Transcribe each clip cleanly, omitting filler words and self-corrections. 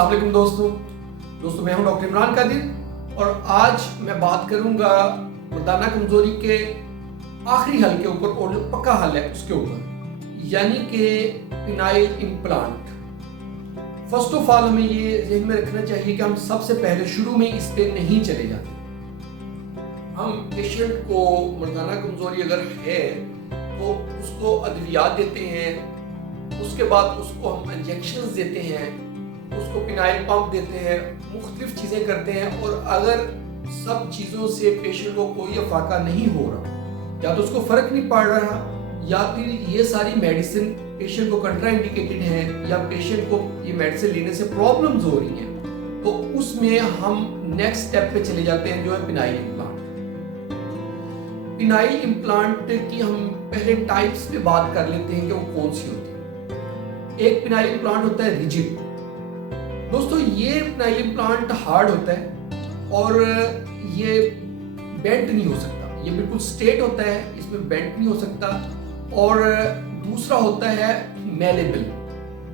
अस्सलाम वालेकुम दोस्तों मैं हूं डॉक्टर इमरान कादिर और आज मैं बात करूंगा मर्दाना कमजोरी के आखिरी हल के ऊपर और जो पक्का हल है उसके ऊपर, यानी कि phenyl implant. First of all हमें ये ज़हन में रखना चाहिए कि हम सबसे पहले शुरू में इस पे नहीं चले जाते। हम पेशेंट को मर्दाना कमजोरी अगर है तो उसको अद्वियात देते हैं, उसके बाद उसको हम इंजेक्शन देते हैं, उसको पिनाइल पंप देते हैं, मुख्तलिफ चीज़ें करते हैं। और अगर सब चीज़ों से पेशेंट को कोई अफाका नहीं हो रहा, या तो उसको फ़र्क नहीं पड़ रहा, या फिर ये सारी मेडिसिन पेशेंट को कंट्राइंडिकेटेड है, या पेशेंट को ये मेडिसिन लेने से प्रॉब्लम्स हो रही हैं, तो उसमें हम नेक्स्ट स्टेप पे चले जाते हैं जो है पिनाइल इम्प्लांट। पिनाइल इम्प्लांट की हम पहले टाइप्स पे बात कर लेते हैं कि वो कौन सी होती है। एक पिनाइल इम्प्लांट होता है रिजिड। दोस्तों ये पिनाइल इम्प्लांट हार्ड होता है और ये बेंट नहीं हो सकता, ये बिल्कुल स्ट्रेट होता है, इसमें बेंट नहीं हो सकता। और दूसरा होता है मेलेबल।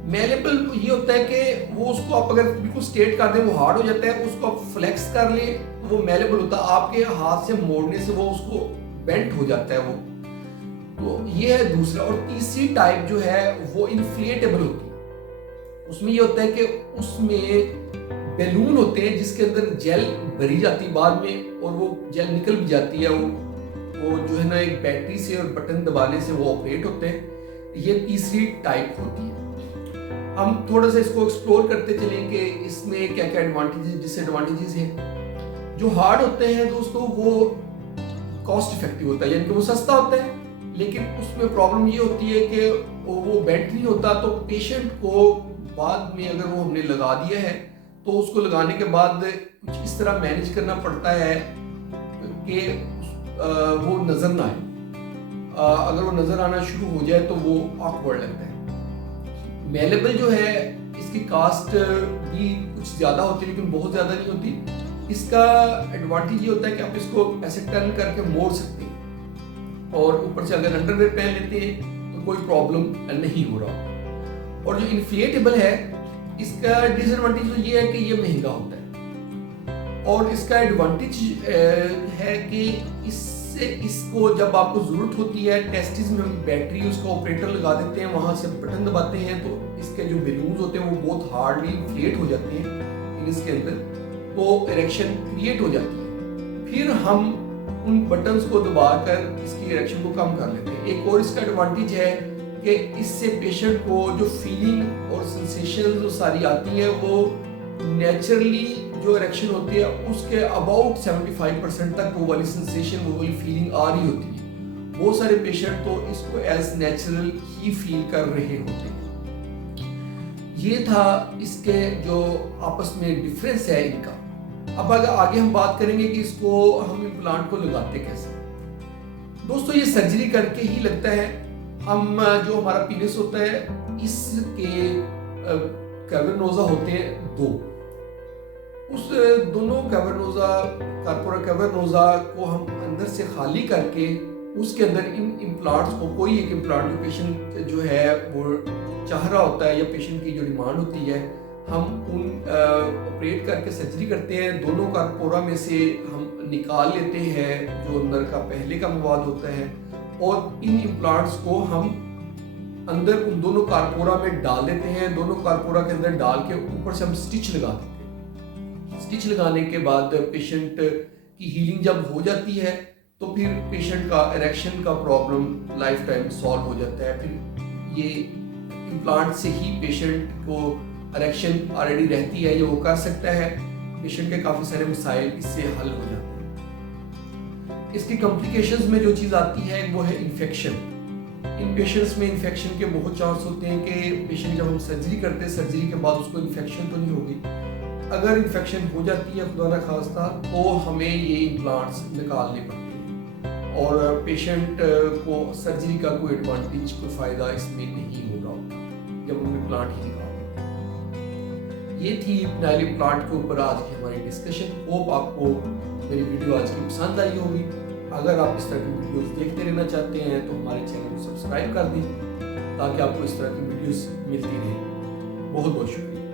मेलेबल ये होता है कि वो उसको आप अगर बिल्कुल स्ट्रेट कर दें वो हार्ड हो जाता है, उसको आप फ्लेक्स कर लें वो मेलेबल होता है, आपके हाथ से मोड़ने से वो उसको बेंट हो जाता है वो। तो ये है दूसरा। और तीसरी टाइप जो है वो इन्फ्लेटेबल होती है। उसमें ये होता है कि उसमें बैलून होते हैं जिसके अंदर जेल भरी जाती है बाद में, और वो जेल निकल भी जाती है। वो जो है ना एक बैटरी से और बटन दबाने से वो ऑपरेट होते हैं। ये तीसरी टाइप होती है। हम थोड़ा सा इसको एक्सप्लोर करते चलें कि इसमें क्या क्या एडवांटेजेस डिसएडवांटेजेस हैं। जो हार्ड होते हैं दोस्तों वो कॉस्ट इफेक्टिव होता है, यानी कि वो सस्ता होता है, लेकिन उसमें प्रॉब्लम ये होती है कि वो बेंट नहीं होता। तो पेशेंट को बाद में अगर वो हमने लगा दिया है तो उसको लगाने के बाद कुछ इस तरह मैनेज करना पड़ता है कि वो नज़र ना आए। अगर वो नज़र आना शुरू हो जाए तो वो ऑकवर्ड लगता है। मेलेबल जो है इसकी कास्ट भी कुछ ज़्यादा होती है, लेकिन बहुत ज़्यादा नहीं होती। इसका एडवांटेज ये होता है कि आप इसको ऐसे टर्न करके मोड़ सकते हैं, और ऊपर से अगर अंडरवेयर पहन लेते हैं तो कोई प्रॉब्लम नहीं हो रहा। और जो इन्फ्लेटेबल है इसका डिसएडवांटेज तो ये है कि ये महंगा होता है, और इसका एडवांटेज है कि इसको जब आपको ज़रूरत होती है टेस्टिस में हम बैटरी उसका ऑपरेटर लगा देते हैं, वहाँ से बटन दबाते हैं तो इसके जो बैलून्स होते हैं वो बहुत हार्डली इन्फ्लेट हो जाते हैं इसके अंदर, तो इरेक्शन क्रिएट हो जाती है। फिर हम उन बटन्स को दबाकर इसकी इरेक्शन को कम कर लेते हैं। एक और इसका एडवांटेज है कि इससे पेशेंट को जो फीलिंग और सेंसेशन जो सारी आती हैं वो नेचुरली जो इरेक्शन होती है उसके अबाउट 75% तक वो वाली सेंसेशन वो वाली फीलिंग आ रही होती है। बहुत सारे पेशेंट तो इसको एज नेचुरल ही फील कर रहे होते हैं। ये था इसके जो आपस में डिफरेंस है इनका। अब अगर आगे हम बात करेंगे कि इसको हम इम्प्लांट को लगाते कैसे। दोस्तों ये सर्जरी करके ही लगता है। हम जो हमारा पीनस होता है इसके कैवर्नोजा होते हैं दो, उस दोनों कैवर्नोजा कार्पोरा कैवर्नोजा को हम अंदर से खाली करके उसके अंदर इन इम्प्लांट्स को, कोई एक इम्प्लांट जो पेशेंट जो है वो चाह रहा होता है या पेशेंट की जो डिमांड होती है, हम उन ऑपरेट करके सर्जरी करते हैं। दोनों कार्पोरा में से हम निकाल लेते हैं जो अंदर का पहले का मवाद होता है, और इन इम्प्लांट्स को हम अंदर उन दोनों कार्पोरा में डाल देते हैं। दोनों कार्पोरा के अंदर डाल के ऊपर से हम स्टिच लगा देते हैं। स्टिच लगाने के बाद पेशेंट की हीलिंग जब हो जाती है तो फिर पेशेंट का इरेक्शन का प्रॉब्लम लाइफ टाइम सॉल्व हो जाता है। फिर ये इम्प्लांट से ही पेशेंट को इरेक्शन ऑलरेडी रहती है, ये वो कर सकता है। पेशेंट के काफ़ी सारे मसाइल इससे हल हो जाते हैं। इसकी कॉम्प्लिकेशंस में जो चीज़ आती है वो है इन्फेक्शन। इन पेशेंट्स में इन्फेक्शन के बहुत चांस होते हैं कि पेशेंट जब हम सर्जरी करते हैं सर्जरी के बाद उसको इन्फेक्शन तो नहीं होगी। अगर इन्फेक्शन हो जाती है खुदा ना खास्ता तो हमें ये इम्प्लांट्स निकालने पड़ते हैं, और पेशेंट को सर्जरी का कोई एडवांटेज कोई फ़ायदा इसमें नहीं हो रहा होता जब हम इम्प्लांट ही निकालते हैं। ये थी पिनाइल इम्प्लांट के ऊपर आज की हमारी डिस्कशन। होप आपको मेरी वीडियो आज की पसंद आई होगी। अगर आप इस तरह की वीडियोस देखते रहना चाहते हैं तो हमारे चैनल को सब्सक्राइब कर दें ताकि आपको इस तरह की वीडियोस मिलती रहे। बहुत बहुत शुक्रिया।